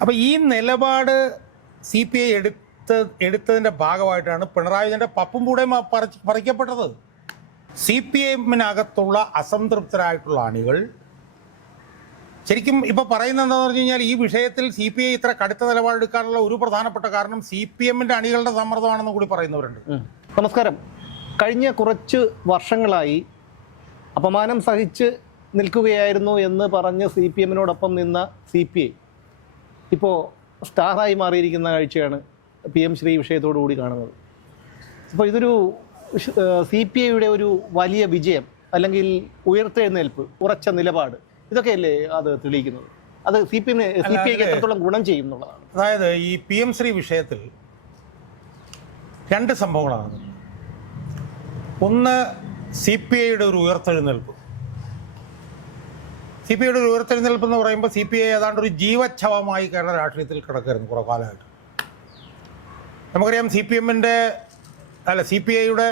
അപ്പോൾ ഈ നിലപാട് സി പി ഐ എടുത്ത എടുത്തതിന്റെ ഭാഗമായിട്ടാണ് പിണറായി വിജയന്റെ പപ്പും കൂടെ പറിക്കപ്പെട്ടത്. സി പി എമ്മിനകത്തുള്ള അസംതൃപ്തരായിട്ടുള്ള അണികൾ. ശരിക്കും ഇപ്പോൾ പറയുന്നത് എന്താണെന്ന് പറഞ്ഞു കഴിഞ്ഞാൽ ഈ വിഷയത്തിൽ സി പി ഐ ഇത്ര കടുത്ത നിലപാടെടുക്കാനുള്ള ഒരു പ്രധാനപ്പെട്ട കാരണം സി പി എമ്മിന്റെ അണികളുടെ സമ്മർദ്ദമാണെന്ന് കൂടി പറയുന്നവരുണ്ട്. നമസ്കാരം. കഴിഞ്ഞ കുറച്ച് വർഷങ്ങളായി അപമാനം സഹിച്ച് നിൽക്കുകയായിരുന്നു എന്ന് പറഞ്ഞ് സി പി എമ്മിനോടൊപ്പം നിന്ന സി പി ഐ ഇപ്പോൾ സ്റ്റാറായി മാറിയിരിക്കുന്ന കാഴ്ചയാണ് പി എം ശ്രീ വിഷയത്തോടുകൂടി കാണുന്നത്. അപ്പോൾ ഇതൊരു സി പി ഐയുടെ ഒരു വലിയ വിജയം അല്ലെങ്കിൽ ഉയർത്തെഴുന്നേൽപ്പ് ഉറച്ച നിലപാട് ഇതൊക്കെയല്ലേ അത് തെളിയിക്കുന്നത്? അത് C P M C P ഐക്ക് എത്രത്തോളം ഗുണം ചെയ്യുന്നുള്ളതാണ് അതായത് ഈ പി എം ശ്രീ വിഷയത്തിൽ രണ്ട് സംഭവങ്ങളാണ് ഒന്ന് സി പി ഐയുടെ ഒരു ഉയർത്തെഴുന്നേൽപ്പ്. സി പി ഐയുടെ ഒരു ഉയർത്തെഴുന്നേൽപ്പ് എന്ന് പറയുമ്പോൾ സി പി ഐ ഏതാണ്ട് ഒരു ജീവച്ഛവമായി കേരള രാഷ്ട്രീയത്തിൽ കിടക്കായിരുന്നു കുറേ കാലമായിട്ട്. നമുക്കറിയാം സി പി എമ്മിന്റെ അല്ല സി പി ഐയുടെ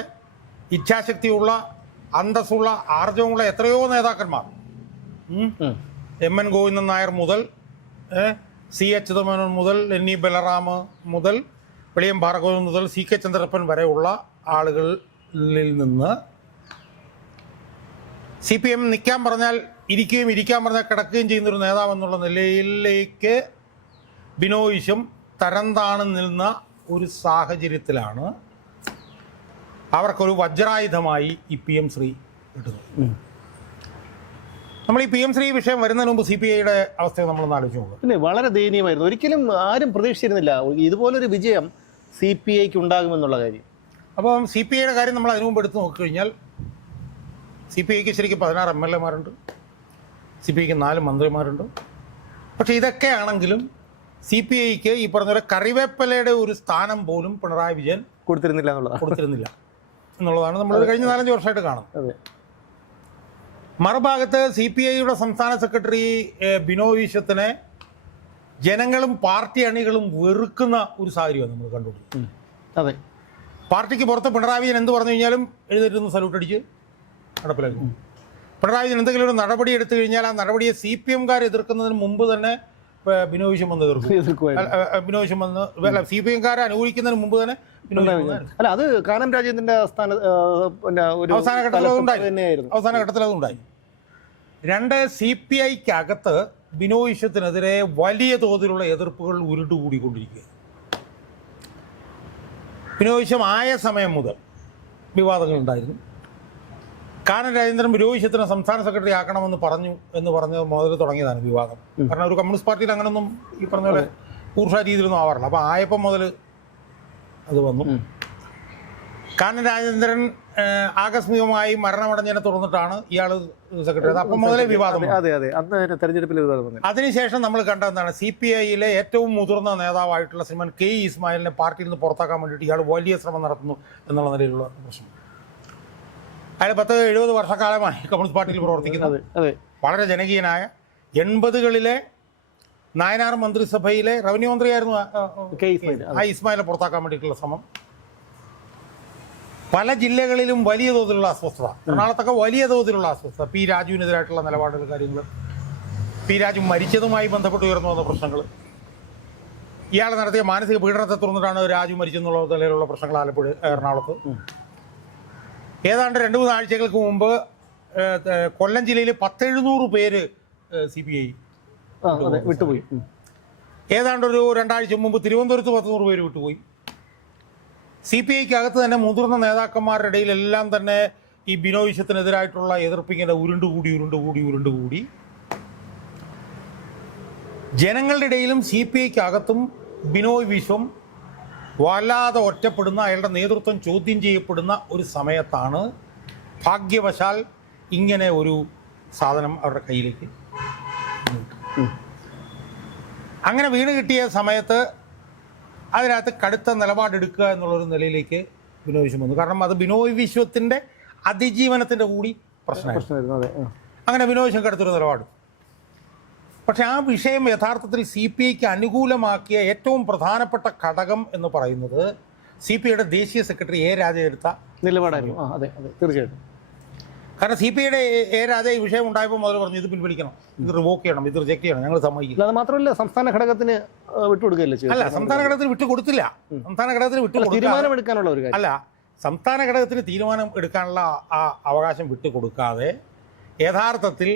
ഇച്ഛാശക്തിയുള്ള അന്തസ്സുള്ള ആർജവമുള്ള എത്രയോ നേതാക്കന്മാർ. എം എൻ ഗോവിന്ദൻ നായർ മുതൽ സി എച്ച് ചിദംബരം മുതൽ എൻ ഇ ബലറാം മുതൽ വെളിയം ഭാർഗവൻ മുതൽ സി കെ ചന്ദ്രപ്പൻ വരെയുള്ള ആളുകളിൽ നിന്ന് സി പി എം നിൽക്കാൻ പറഞ്ഞാൽ ഇരിക്കുകയും ഇരിക്കാൻ പറഞ്ഞാൽ കിടക്കുകയും ചെയ്യുന്നൊരു നേതാവെന്നുള്ള നിലയിലേക്ക് ബിനോയിഷും തരം താണു നിന്ന ഒരു സാഹചര്യത്തിലാണ് അവർക്കൊരു വജ്രായുധമായി ഈ പി എം ശ്രീ കിട്ടുന്നത് നമ്മൾ ഈ പി എം ശ്രീ വിഷയം വരുന്നതിന് മുമ്പ് സി പി ഐയുടെ അവസ്ഥ നമ്മളൊന്ന് ആലോചിച്ചു പിന്നെ വളരെ ദയനീയമായിരുന്നു. ഒരിക്കലും ആരും പ്രതീക്ഷിച്ചിരുന്നില്ല ഇതുപോലൊരു വിജയം സി പി ഐക്ക് ഉണ്ടാകുമെന്നുള്ള കാര്യം. അപ്പം സി പി ഐയുടെ കാര്യം നമ്മൾ അതിനു മുമ്പ് എടുത്ത് നോക്കിക്കഴിഞ്ഞാൽ സി പി ഐക്ക് ശരിക്കും പതിനാറ് എം എൽ എമാരുണ്ട് സി പി ഐക്ക് നാല് മന്ത്രിമാരുണ്ട്. പക്ഷെ ഇതൊക്കെ ആണെങ്കിലും സി പി ഐക്ക് ഈ പറഞ്ഞ പോലെ കറിവേപ്പിലയുടെ ഒരു സ്ഥാനം പോലും പിണറായി വിജയൻ കൊടുത്തിരുന്നില്ല എന്നുള്ളതാണ് കൊടുത്തിരുന്നില്ല. എന്നുള്ളതാണ് നമ്മൾ കഴിഞ്ഞ നാലഞ്ച് വർഷമായിട്ട് കാണുന്നത്. അതെ. മറുഭാഗത്ത് സി പി ഐയുടെ സംസ്ഥാന സെക്രട്ടറി ബിനോ വിശ്വത്തിനെ ജനങ്ങളും പാർട്ടി അണികളും വെറുക്കുന്ന ഒരു സാഹചര്യമാണ് നമ്മൾ കണ്ടുകൊണ്ടിരിക്കുന്നത്. അതെ. പാർട്ടിക്ക് പുറത്ത് പിണറായി വിജയൻ എന്ത് പറഞ്ഞു കഴിഞ്ഞാലും എഴുന്നേറ്റ് സല്യൂട്ട് അടിച്ച് നടപ്പിലാക്കും. പിണറായി എന്തെങ്കിലും ഒരു നടപടി എടുത്തു കഴിഞ്ഞാൽ ആ നടപടിയെ സി പി എംകാർ എതിർക്കുന്നതിന് മുമ്പ് തന്നെ ബിനോയ് വന്ന് അല്ല, ബിനോയ് വന്ന് അല്ല സി പി എംകാരെ അനുകൂലിക്കുന്നതിന് മുമ്പ് തന്നെ. അല്ല അത് കാനം രാജേന്ദ്രന്റെ ഒരു അവസാന ഘട്ടത്തിൽ അതുണ്ടായി. അവസാന ഘട്ടത്തിൽ അതുണ്ടായി രണ്ട് സി പി ഐക്കകത്ത് ബിനോയിഷത്തിനെതിരെ വലിയ തോതിലുള്ള എതിർപ്പുകൾ ഉരുണ്ടുകൂടിക്കൊണ്ടിരിക്കുക ബിനോയിഷം ആയ സമയം മുതൽ വിവാദങ്ങളുണ്ടായിരുന്നു. കാനൻ രാജേന്ദ്രൻ ബിനോയ് ചിത്രം സംസ്ഥാന സെക്രട്ടറി ആക്കണമെന്ന് പറഞ്ഞു എന്ന് പറഞ്ഞത് മുതൽ തുടങ്ങിയതാണ് വിവാദം. കാരണം ഒരു കമ്മ്യൂണിസ്റ്റ് പാർട്ടിയിൽ അങ്ങനൊന്നും ഈ പറഞ്ഞ പോലെ ഊർഷ രീതിയിലൊന്നും ആവാറില്ല. അപ്പോൾ ആയപ്പം മുതൽ അത് വന്നു. കാനം കാനൻ രാജേന്ദ്രൻ ആകസ്മികമായി മരണമടഞ്ഞതിനെ തുടർന്നിട്ടാണ് ഇയാൾ സെക്രട്ടറി. അപ്പം മുതലേ വിവാദം അതെ, അതെ. അന്ന് തെരഞ്ഞെടുപ്പിൽ അതിനുശേഷം നമ്മൾ കണ്ടതെന്താണ്? സി പി ഐയിലെ ഏറ്റവും മുതിർന്ന നേതാവായിട്ടുള്ള ശ്രീമാൻ കെ ഇസ്മായിലിനെ പാർട്ടിയിൽ നിന്ന് പുറത്താക്കാൻ വേണ്ടിയിട്ട് ഇയാൾ വലിയ ശ്രമം നടത്തുന്നു എന്നുള്ള നിലയിലുള്ള പ്രശ്നം. അയാൾ പത്ത് എഴുപത് വർഷക്കാലമായി കമ്മ്യൂണിസ്റ്റ് പാർട്ടിയിൽ പ്രവർത്തിക്കുന്നത്. വളരെ ജനകീയനായ എൺപതുകളിലെ നായനാർ മന്ത്രിസഭയിലെ റവന്യൂ മന്ത്രിയായിരുന്നു ആ- ഇസ്മായിലെ പുറത്താക്കാൻ വേണ്ടിയിട്ടുള്ള ശ്രമം. പല ജില്ലകളിലും വലിയ തോതിലുള്ള അസ്വസ്ഥത. എറണാകുളത്തൊക്കെ വലിയ തോതിലുള്ള അസ്വസ്ഥത. പി രാജുവിനെതിരായിട്ടുള്ള നിലപാടുകൾ കാര്യങ്ങൾ പി രാജു മരിച്ചതുമായി ബന്ധപ്പെട്ട് ഉയർന്നു വന്ന പ്രശ്നങ്ങൾ ഇയാൾ നടത്തിയ മാനസിക പീഡനത്തെ തുറന്നിട്ടാണ് രാജു മരിച്ചെന്നുള്ള നിലയിലുള്ള പ്രശ്നങ്ങൾ ആലപ്പുഴ എറണാകുളത്ത്. ഏതാണ്ട് രണ്ട് മൂന്ന് ആഴ്ചകൾക്ക് മുമ്പ് കൊല്ലം ജില്ലയിൽ പത്തെഴുന്നൂറ് പേര് സി പി ഐ വിട്ടുപോയി. ഏതാണ്ട് ഒരു രണ്ടാഴ്ച മുമ്പ് തിരുവനന്തപുരത്ത് പത്തുനൂറ് പേര് വിട്ടുപോയി. സി പി ഐക്ക് അകത്ത് തന്നെ മുതിർന്ന നേതാക്കന്മാരുടെ ഇടയിൽ എല്ലാം തന്നെ ഈ ബിനോയ് എതിർപ്പിങ്ങനെ ഉരുണ്ടുകൂടി ഉരുണ്ടുകൂടി ഉരുണ്ടുകൂടി. ജനങ്ങളുടെ ഇടയിലും സി പി ഐക്ക് അകത്തും ബിനോയ് വിശ്വം വല്ലാതെ ഒറ്റപ്പെടുന്ന അയാളുടെ നേതൃത്വം ചോദ്യം ചെയ്യപ്പെടുന്ന ഒരു സമയത്താണ് ഭാഗ്യവശാൽ ഇങ്ങനെ ഒരു സാധനം അവരുടെ കയ്യിലേക്ക് അങ്ങനെ വീണ് കിട്ടിയ സമയത്ത് അതിനകത്ത് കടുത്ത നിലപാടെടുക്കുക എന്നുള്ളൊരു നിലയിലേക്ക് ബിനോയ് വിശ്വം വന്നു. കാരണം അത് ബിനോയ് വിശ്വത്തിന്റെ അതിജീവനത്തിന്റെ കൂടി പ്രശ്നം പ്രശ്നമായിരുന്നു അങ്ങനെ ബിനോയ് വിശ്വം കടുത്തൊരു നിലപാട് പക്ഷെ ആ വിഷയം യഥാർത്ഥത്തിൽ സി പി ഐക്ക് അനുകൂലമാക്കിയ ഏറ്റവും പ്രധാനപ്പെട്ട ഘടകം എന്ന് പറയുന്നത് സി പി ഐയുടെ ദേശീയ സെക്രട്ടറി എ രാജ എടുത്ത നിലപാടായിരുന്നു അതെ അതെ തീർച്ചയായിട്ടും. കാരണം സി പി ഐയുടെ എ രാജ ഈ വിഷയം ഉണ്ടായപ്പോൾ മുതൽ പറഞ്ഞു ഇത് പിൻവലിക്കണം ഇത് റിവോക്ക് ചെയ്യണം ഇത് റിജക്ട് ചെയ്യണം ഞങ്ങൾ സമ്മതിക്കില്ല. അത് മാത്രമല്ല സംസ്ഥാന ഘടകത്തിന് വിട്ടുകൊടുക്കുകയല്ലേ അല്ല സംസ്ഥാന ഘടകത്തിന് വിട്ടുകൊടുത്തില്ല. സംസ്ഥാന ഘടകത്തിന് വിട്ടു അല്ല, കൊടുക്കാതെ- തീരുമാനമെടുക്കാനുള്ള ഒരു അല്ല സംസ്ഥാന ഘടകത്തിന് തീരുമാനം എടുക്കാനുള്ള ആ അവകാശം വിട്ടുകൊടുക്കാതെ യഥാർത്ഥത്തിൽ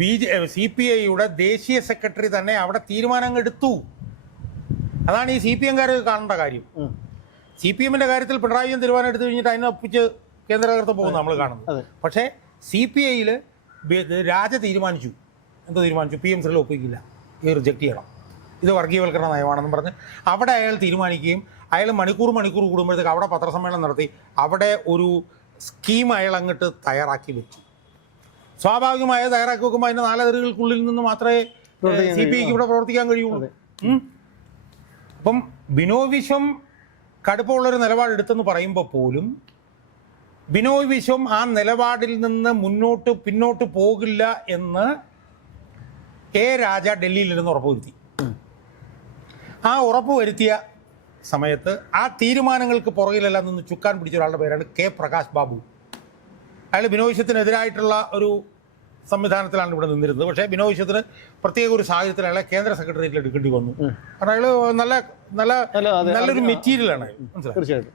ബി ജെ സി പി ഐയുടെ ദേശീയ സെക്രട്ടറി തന്നെ അവിടെ തീരുമാനങ്ങൾ എടുത്തു. അതാണ് ഈ സി പി എംകാർ കാണേണ്ട കാര്യം. സി പി എമ്മിന്റെ കാര്യത്തിൽ പിണറായി വിജയൻ തീരുമാനം എടുത്തു കഴിഞ്ഞിട്ട് അതിനെ ഒപ്പിച്ച് കേന്ദ്ര നേതൃത്വം പോകുന്നു നമ്മൾ കാണുന്നത്. അതെ. പക്ഷേ സി പി ഐയിൽ രാജ തീരുമാനിച്ചു. എന്താ തീരുമാനിച്ചു? പി എം സിയിൽ ഒപ്പിക്കില്ല. ഇത് റിജക്ട് ചെയ്യണം. ഇത് വർഗീയവൽക്കരണ നയമാണെന്ന് പറഞ്ഞ് അവിടെ അയാൾ തീരുമാനിക്കുകയും അയാൾ മണിക്കൂർ മണിക്കൂർ കൂടുമ്പോഴത്തേക്ക് അവിടെ പത്രസമ്മേളനം നടത്തി അവിടെ ഒരു സ്കീം അയാൾ അങ്ങോട്ട് തയ്യാറാക്കി വെച്ചു. സ്വാഭാവികമായി തയ്യാറാക്കി വെക്കുമ്പോൾ അതിന്റെ നാലതിരുകൾക്കുള്ളിൽ നിന്ന് മാത്രമേ സി പി ഐക്ക് ഇവിടെ പ്രവർത്തിക്കാൻ കഴിയുള്ളൂ. അപ്പം ബിനോയ് വിശ്വം കടുപ്പമുള്ളൊരു നിലപാടെടുത്തെന്ന് പറയുമ്പോൾ പോലും ബിനോയ് വിശ്വം ആ നിലപാടിൽ നിന്ന് മുന്നോട്ട് പിന്നോട്ട് പോകില്ല എന്ന് എ രാജ ഡൽഹിയിലിരുന്ന് ഉറപ്പുവരുത്തി. ആ ഉറപ്പ് വരുത്തിയ സമയത്ത് ആ തീരുമാനങ്ങൾക്ക് പുറകിലെല്ലാം നിന്ന് ചുക്കാൻ പിടിച്ച ഒരാളുടെ പേരാണ് കെ പ്രകാശ് ബാബു. അയാൾ ബിനോയ് വിശ്വത്തിനെതിരായിട്ടുള്ള ഒരു സംവിധാനത്തിലാണ് ഇവിടെ നിന്നിരുന്നത്. പക്ഷേ ബിനോയ് വിശ്വത്തിന് പ്രത്യേക ഒരു സാഹചര്യത്തിൽ അയാളെ കേന്ദ്ര സെക്രട്ടേറിയറ്റിൽ എടുക്കേണ്ടി വന്നു. കാരണം അയാൾ നല്ല നല്ല നല്ലൊരു മെറ്റീരിയലാണ് തീർച്ചയായിട്ടും.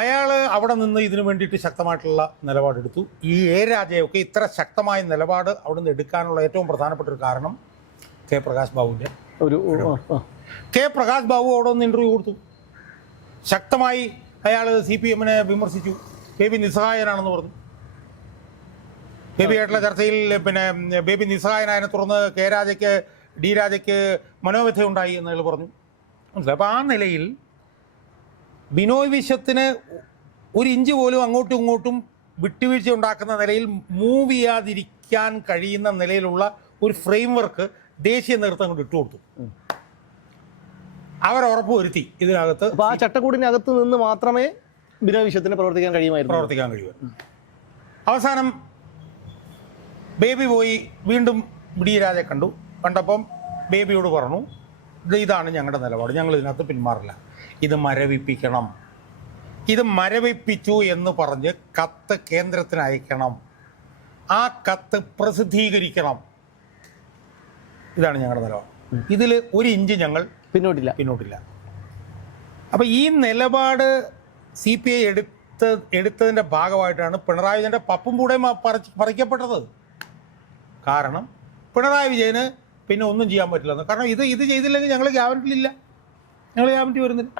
അയാൾ അവിടെ നിന്ന് ഇതിനു വേണ്ടിയിട്ട് ശക്തമായിട്ടുള്ള നിലപാടെടുത്തു ഈ എ രാജയൊക്കെ ഇത്ര ശക്തമായ നിലപാട് അവിടെ നിന്ന് എടുക്കാനുള്ള ഏറ്റവും പ്രധാനപ്പെട്ട ഒരു കാരണം കെ പ്രകാശ് ബാബുവിന്റെ ഒരു. കെ പ്രകാശ് ബാബു അവിടെ നിന്ന് ഇന്റർവ്യൂ കൊടുത്തു. ശക്തമായി അയാൾ സി പി എമ്മിനെ വിമർശിച്ചു. കെ പി നിസ്സഹായനാണെന്ന് പറഞ്ഞു. ബേബി ആയിട്ടുള്ള ചർച്ചയിൽ പിന്നെ ബേബി നിസ്സഹായനായതിനെ തുടർന്ന് കെ രാജയ്ക്ക് ഡി രാജയ്ക്ക് മനോവ്യഥയുണ്ടായി എന്ന് അയാൾ പറഞ്ഞു. മനസ്സിലായി? അപ്പോൾ ആ നിലയിൽ ബിനോയ് വിശ്വത്തിന് ഒരു ഇഞ്ച് പോലും അങ്ങോട്ടും ഇങ്ങോട്ടും വിട്ടുവീഴ്ച ഉണ്ടാക്കുന്ന നിലയിൽ മൂവ് ചെയ്യാതിരിക്കാൻ കഴിയുന്ന നിലയിലുള്ള ഒരു ഫ്രെയിം വർക്ക് ദേശീയ നേതൃത്വം കൊണ്ട് ഇട്ടുകൊടുത്തു അവർ ഉറപ്പ് വരുത്തി ഇതിനകത്ത് അപ്പോൾ ആ ചട്ടക്കൂടിനകത്ത് നിന്ന് മാത്രമേ ബിനോയ് വിശ്വത്തിന് പ്രവർത്തിക്കാൻ കഴിയുമായിരുന്നു. പ്രവർത്തിക്കാൻ കഴിയുമായിരുന്നു അവസാനം ബേബി പോയി വീണ്ടും ഡി കണ്ടു. കണ്ടപ്പം ബേബിയോട് പറഞ്ഞു "ഇത് ഇതാണ് ഞങ്ങളുടെ നിലപാട്. ഞങ്ങൾ ഇതിനകത്ത് പിന്മാറില്ല. ഇത് മരവിപ്പിക്കണം. ഇത് മരവിപ്പിച്ചു എന്ന് പറഞ്ഞ് കത്ത് കേന്ദ്രത്തിന് അയക്കണം. ആ കത്ത് പ്രസിദ്ധീകരിക്കണം. ഇതാണ് ഞങ്ങളുടെ നിലപാട്. ഇതിൽ ഒരു ഇഞ്ച് ഞങ്ങൾ പിന്നോട്ടില്ല. പിന്നോട്ടില്ല. അപ്പോൾ ഈ നിലപാട് സി പി ഐ എടുത്ത എടുത്തതിന്റെ ഭാഗമായിട്ടാണ് പിണറായി വിജയന്റെ പപ്പും കൂടെ പറിക്കപ്പെട്ടത്. കാരണം പിണറായി വിജയന് പിന്നെ ഒന്നും ചെയ്യാൻ പറ്റില്ല കാരണം ഇത് ഇത് ചെയ്തില്ലെങ്കിൽ ഞങ്ങൾ ക്യാബിനറ്റിലില്ല ഞങ്ങൾ ക്യാബിനറ്റ് വരുന്നില്ല.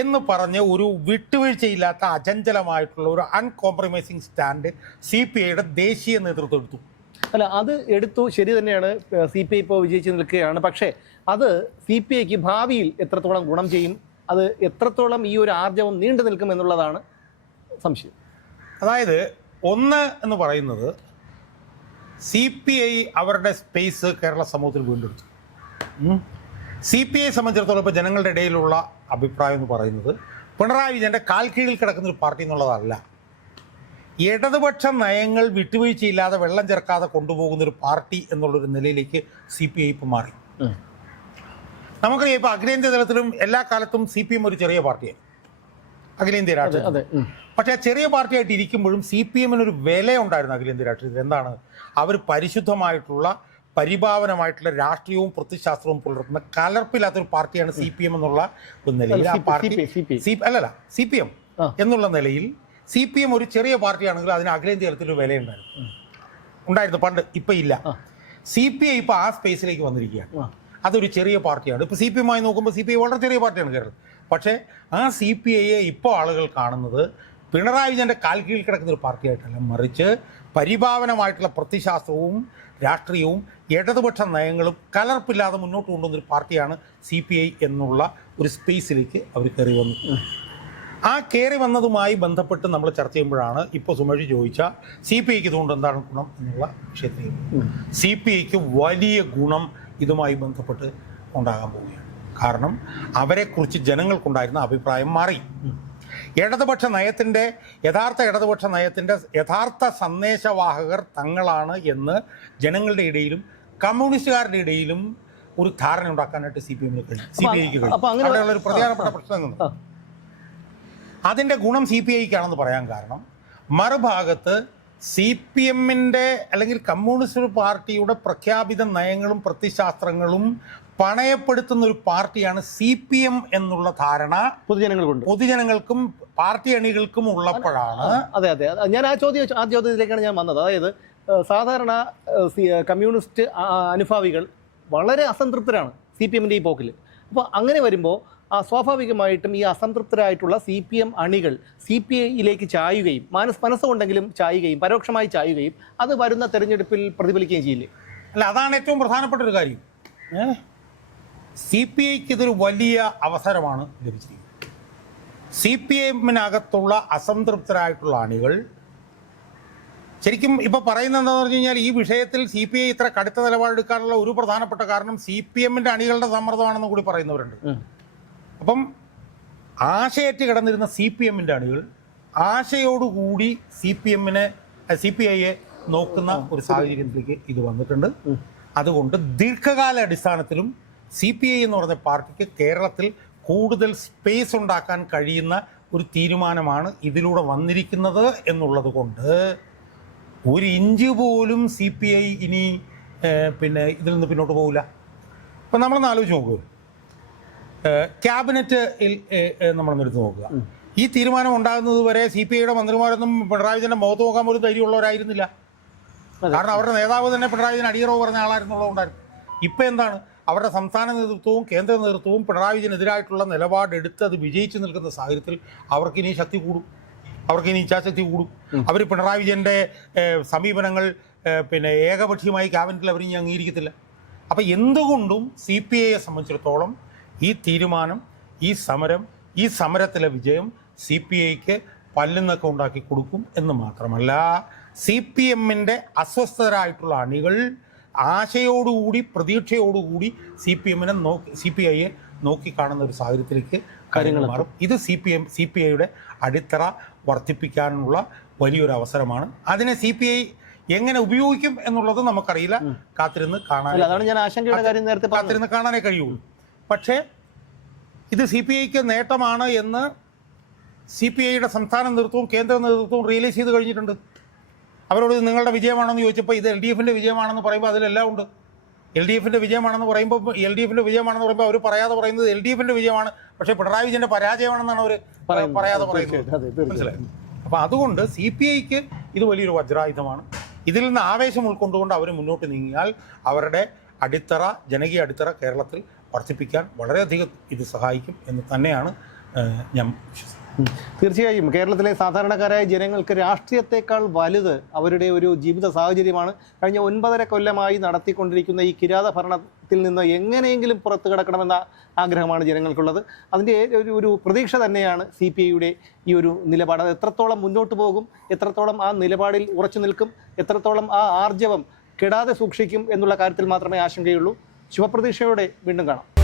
എന്ന് പറഞ്ഞ് ഒരു വിട്ടുവീഴ്ചയില്ലാത്ത അചഞ്ചലമായിട്ടുള്ള ഒരു അൺകോംപ്രമൈസിങ് സ്റ്റാൻഡ് സി പി ഐയുടെ ദേശീയ നേതൃത്വം എടുത്തു. അല്ല അത് എടുത്തു ശരി തന്നെയാണ്. സി പി ഐ ഇപ്പോൾ വിജയിച്ച് നിൽക്കുകയാണ്. പക്ഷേ അത് സി പി ഐക്ക് ഭാവിയിൽ എത്രത്തോളം ഗുണം ചെയ്യും? അത് എത്രത്തോളം ഈ ഒരു ആർജവം നീണ്ടു നിൽക്കും എന്നുള്ളതാണ് സംശയം. അതായത് ഒന്ന് എന്ന് പറയുന്നത് സി പി ഐ അവരുടെ സ്പേസ് കേരള സമൂഹത്തിൽ വീണ്ടെടുത്തു. സി പി ഐ സംബന്ധിച്ചിടത്തോളം ഇപ്പോൾ ജനങ്ങളുടെ ഇടയിലുള്ള അഭിപ്രായം എന്ന് പറയുന്നത് പിണറായി വിജയന്റെ കാൽ കീഴിൽ കിടക്കുന്ന ഒരു പാർട്ടി എന്നുള്ളതല്ല. ഇടതുപക്ഷ നയങ്ങൾ വിട്ടുവീഴ്ചയില്ലാതെ വെള്ളം ചേർക്കാതെ കൊണ്ടുപോകുന്ന ഒരു പാർട്ടി എന്നുള്ളൊരു നിലയിലേക്ക് സി പി ഐ ഇപ്പോൾ മാറി. നമുക്കറിയാം ഇപ്പോൾ അഖിലേന്ത്യാ തലത്തിലും എല്ലാ കാലത്തും സി പി എം ഒരു ചെറിയ പാർട്ടിയാണ്. അഖിലേന്ത്യാ അതെ രാഷ്ട്രീയം അതെ ഉം. പക്ഷേ ആ ചെറിയ പാർട്ടിയായിട്ട് ഇരിക്കുമ്പോഴും സി പി എമ്മിന് ഒരു വില ഉണ്ടായിരുന്നു അഖിലേന്ത്യ രാഷ്ട്രീയത്തിൽ. എന്താണ്? അവർ പരിശുദ്ധമായിട്ടുള്ള പരിഭാവനമായിട്ടുള്ള രാഷ്ട്രീയവും പ്രത്യശാസ്ത്രവും പുലർത്തുന്ന കലർപ്പില്ലാത്തൊരു പാർട്ടിയാണ് സി പി എം എന്നുള്ള ഒരു നിലയിൽ ആ പാർട്ടി അല്ലല്ല സി പി എം എന്നുള്ള നിലയിൽ സി പി എം ഒരു ചെറിയ പാർട്ടിയാണെങ്കിൽ അതിന് അഖിലേന്ത്യ തലത്തിൽ ഒരു വിലയുണ്ടായിരുന്നു. ഉണ്ടായിരുന്നു പണ്ട് ഇപ്പം ഇല്ല. സി പി ഐ ഇപ്പോൾ ആ സ്പേസിലേക്ക് വന്നിരിക്കുകയാണ്. അതൊരു ചെറിയ പാർട്ടിയാണ്. ഇപ്പോൾ സി പി എമ്മായി നോക്കുമ്പോൾ സി പി ഐ വളരെ ചെറിയ പാർട്ടിയാണ് കേരളത്തിൽ. പക്ഷേ ആ സി പി ഐയെ ഇപ്പോൾ ആളുകൾ കാണുന്നത് പിണറായി വിജയന്റെ കാൽ കീഴിൽ കിടക്കുന്ന ഒരു പാർട്ടിയായിട്ടല്ല. മറിച്ച് പരിഭാവനമായിട്ടുള്ള പ്രത്യശാസ്ത്രവും രാഷ്ട്രീയവും ഇടതുപക്ഷ നയങ്ങളും കലർപ്പില്ലാതെ മുന്നോട്ട് കൊണ്ടുവന്നൊരു പാർട്ടിയാണ് സി പി ഐ എന്നുള്ള ഒരു സ്പേസിലേക്ക് അവർ കയറി വന്നു. ആ കയറി വന്നതുമായി ബന്ധപ്പെട്ട് നമ്മൾ ചർച്ച ചെയ്യുമ്പോഴാണ് ഇപ്പോൾ സുമേഷ് ചോദിച്ച സി പി ഐക്ക് ഇതുകൊണ്ട് എന്താണ് ഗുണം എന്നുള്ള വിഷയത്തിൽ സി പി ഐക്ക് വലിയ ഗുണം ഇതുമായി ബന്ധപ്പെട്ട് ഉണ്ടാകാൻ പോവുകയാണ്. കാരണം അവരെക്കുറിച്ച് ജനങ്ങൾക്കുണ്ടായിരുന്ന അഭിപ്രായം മാറി. ഇടതുപക്ഷ നയത്തിന്റെ യഥാർത്ഥ ഇടതുപക്ഷ നയത്തിന്റെ യഥാർത്ഥ സന്ദേശവാഹകർ തങ്ങളാണ് എന്ന് ജനങ്ങളുടെ ഇടയിലും കമ്മ്യൂണിസ്റ്റുകാരുടെ ഇടയിലും ഒരു ധാരണ ഉണ്ടാക്കാനായിട്ട് സി പി എമ്മിന് കഴിയും സി പി ഐക്ക് കഴിയും. അവിടെയുള്ള ഒരു പ്രധാനപ്പെട്ട പ്രശ്നം ആ. അതിന്റെ ഗുണം സി പി ഐക്കാണെന്ന് പറയാൻ കാരണം മറുഭാഗത്ത് സി പി എമ്മിന്റെ അല്ലെങ്കിൽ കമ്മ്യൂണിസ്റ്റ് പാർട്ടിയുടെ പ്രഖ്യാപിത നയങ്ങളും പ്രത്യശാസ്ത്രങ്ങളും പണയപ്പെടുത്തുന്ന ഒരു പാർട്ടിയാണ് സി പി എം എന്നുള്ള ധാരണ പൊതുജനങ്ങൾക്കുണ്ട്. പൊതുജനങ്ങൾക്കും പാർട്ടി അണികൾക്കും ഉള്ളപ്പോഴാണ്. അതെ അതെ ഞാൻ ആ ചോദ്യം ആ ചോദ്യത്തിലേക്കാണ് ഞാൻ വന്നത്. അതായത് സാധാരണ ഏഹ്, ഏഹ്, കമ്മ്യൂണിസ്റ്റ് അനുഭാവികൾ വളരെ അസംതൃപ്തരാണ് സി പി എമ്മിന്റെ ഈ പോക്കിൽ അപ്പോൾ അങ്ങനെ വരുമ്പോൾ ആ സ്വാഭാവികമായിട്ടും ഈ അസംതൃപ്തരായിട്ടുള്ള സി പി എം അണികൾ സി പി ഐയിലേക്ക് ചായുകയും മനസ് മനസ്സുകൊണ്ടെങ്കിലും ചായുകയും പരോക്ഷമായി ചായുകയും അത് വരുന്ന തെരഞ്ഞെടുപ്പിൽ പ്രതിഫലിക്കുകയും ചെയ്യില്ലേ? അല്ല അതാണ് ഏറ്റവും പ്രധാനപ്പെട്ട ഒരു കാര്യം സി പി ഐക്ക് ഇതൊരു വലിയ അവസരമാണ് ലഭിച്ചിരിക്കുന്നത്. സി പി എമ്മിനകത്തുള്ള അസംതൃപ്തരായിട്ടുള്ള അണികൾ ശരിക്കും ഇപ്പൊ പറയുന്നത് എന്താണെന്ന് പറഞ്ഞു കഴിഞ്ഞാൽ ഈ വിഷയത്തിൽ സി പി ഐ ഇത്ര കടുത്ത നിലപാടെടുക്കാനുള്ള ഒരു പ്രധാനപ്പെട്ട കാരണം സി പി എമ്മിന്റെ അണികളുടെ സമ്മർദ്ദമാണെന്ന് കൂടി പറയുന്നവരുണ്ട്. അപ്പം ആശയറ്റ് കിടന്നിരുന്ന സി പി എമ്മിന്റെ അണികൾ ആശയോടുകൂടി സി പി എമ്മിനെ സി പി ഐയെ നോക്കുന്ന ഒരു സാഹചര്യത്തിലേക്ക് ഇത് വന്നിട്ടുണ്ട്. അതുകൊണ്ട് ദീർഘകാല അടിസ്ഥാനത്തിലും സി പി ഐ എന്ന് പറഞ്ഞ പാർട്ടിക്ക് കേരളത്തിൽ കൂടുതൽ സ്പേസ് ഉണ്ടാക്കാൻ കഴിയുന്ന ഒരു തീരുമാനമാണ് ഇതിലൂടെ വന്നിരിക്കുന്നത് എന്നുള്ളത് കൊണ്ട് ഒരു ഇഞ്ച് പോലും സി പി ഐ ഇനി പിന്നെ ഇതിൽ നിന്ന് പിന്നോട്ട് പോകില്ല അപ്പം നമ്മളൊന്ന് ആലോചിച്ച് നോക്കൂ. ക്യാബിനറ്റ് നമ്മളൊന്ന് എടുത്ത് നോക്കുക. ഈ തീരുമാനം ഉണ്ടാകുന്നത് വരെ സി പി ഐയുടെ മന്ത്രിമാരൊന്നും പിണറായി വിജയന്റെ മുഖത്ത് നോക്കാൻ പോലും ധൈര്യമുള്ളവരായിരുന്നില്ല. കാരണം അവരുടെ നേതാവ് തന്നെ പിണറായി വിജയൻ അടിയറവ് പറഞ്ഞ ആളായിരുന്നുള്ളതുകൊണ്ടായിരുന്നു. ഇപ്പം എന്താണ്? അവരുടെ സംസ്ഥാന നേതൃത്വവും കേന്ദ്ര നേതൃത്വവും പിണറായി വിജയനെതിരായിട്ടുള്ള നിലപാടെടുത്ത് അത് വിജയിച്ച് നിൽക്കുന്ന സാഹചര്യത്തിൽ അവർക്ക് ഇനി ശക്തി കൂടും. അവർക്ക് ഇനി ഇച്ഛാശക്തി കൂടും. അവർ പിണറായി വിജയന്റെ സമീപനങ്ങൾ പിന്നെ ഏകപക്ഷീയമായി ക്യാബിനറ്റിൽ അവർ ഇനി അംഗീകരിക്കത്തില്ല. അപ്പം എന്തുകൊണ്ടും സി പി ഐയെ സംബന്ധിച്ചിടത്തോളം ഈ തീരുമാനം ഈ സമരം ഈ സമരത്തിലെ വിജയം സി പി ഐക്ക് പല്ലുന്നൊക്കെ ഉണ്ടാക്കി കൊടുക്കും എന്ന് മാത്രമല്ല സി പി എമ്മിന്റെ അസ്വസ്ഥരായിട്ടുള്ള അണികൾ ആശയോടുകൂടി പ്രതീക്ഷയോടുകൂടി സി പി എമ്മിനെ നോക്കി സി പി ഐയെ നോക്കിക്കാണുന്ന ഒരു സാഹചര്യത്തിലേക്ക് കാര്യങ്ങൾ മാറും. ഇത് C P M C P ഐയുടെ അടിത്തറ വർദ്ധിപ്പിക്കാനുള്ള വലിയൊരു അവസരമാണ്. അതിനെ സി പി ഐ എങ്ങനെ ഉപയോഗിക്കും എന്നുള്ളത് നമുക്കറിയില്ല. കാത്തിരുന്ന് കാണാൻ അതാണ് ഞാൻ ആശങ്കയുടെ കാര്യം നേരത്തെ കാത്തിരുന്ന് കാണാനേ കഴിയുള്ളൂ. പക്ഷേ ഇത് സി പി ഐക്ക് നേട്ടമാണ് എന്ന് സി പി ഐയുടെ സംസ്ഥാന നേതൃത്വവും കേന്ദ്ര നേതൃത്വവും റിയലൈസ് ചെയ്ത് കഴിഞ്ഞിട്ടുണ്ട്. അവരോട് ഇത് നിങ്ങളുടെ വിജയമാണെന്ന് ചോദിച്ചപ്പോൾ ഇത് എൽ ഡി എഫിന്റെ വിജയമാണെന്ന് പറയുമ്പോൾ അതിലെല്ലാം ഉണ്ട്. എൽ ഡി എഫിന്റെ വിജയമാണെന്ന് പറയുമ്പോൾ എൽ ഡി എഫിന്റെ വിജയമാണെന്ന് പറയുമ്പോൾ അവർ പറയാതെ പറയുന്നത് എൽ ഡി എഫിന്റെ വിജയമാണ്. പക്ഷേ പിണറായി വിജയന്റെ പരാജയമാണെന്നാണ് അവർ പറയാതെ പറയുന്നത്. മനസ്സിലായി? അപ്പോൾ അതുകൊണ്ട് സി പി ഐക്ക് ഇത് വലിയൊരു വജ്രായുധമാണ്. ഇതിൽ നിന്ന് ആവേശം ഉൾക്കൊണ്ടുകൊണ്ട് അവർ മുന്നോട്ട് നീങ്ങിയാൽ അവരുടെ അടിത്തറ ജനകീയ അടിത്തറ കേരളത്തിൽ വർദ്ധിപ്പിക്കാൻ വളരെയധികം ഇത് സഹായിക്കും എന്ന് തന്നെയാണ് ഞാൻ വിശ്വസിക്കുന്നത്. തീർച്ചയായും കേരളത്തിലെ സാധാരണക്കാരായ ജനങ്ങൾക്ക് രാഷ്ട്രീയത്തെക്കാൾ വലുത് അവരുടെ ഒരു ജീവിത സാഹചര്യമാണ്. കഴിഞ്ഞ ഒൻപതര കൊല്ലമായി നടത്തിക്കൊണ്ടിരിക്കുന്ന ഈ കിരാത ഭരണത്തിൽ നിന്ന് എങ്ങനെയെങ്കിലും പുറത്തു കിടക്കണമെന്ന ആഗ്രഹമാണ് ജനങ്ങൾക്കുള്ളത്. അതിന്റെ ഒരു ഒരു പ്രതീക്ഷ തന്നെയാണ് സി പി ഐയുടെ ഈ ഒരു നിലപാട്. അത് എത്രത്തോളം മുന്നോട്ട് പോകും എത്രത്തോളം ആ നിലപാടിൽ ഉറച്ചു നിൽക്കും എത്രത്തോളം ആ ആർജവം കെടാതെ സൂക്ഷിക്കും എന്നുള്ള കാര്യത്തിൽ മാത്രമേ ആശങ്കയുള്ളൂ. ശുഭപ്രതീക്ഷയോടെ വീണ്ടും കാണാം.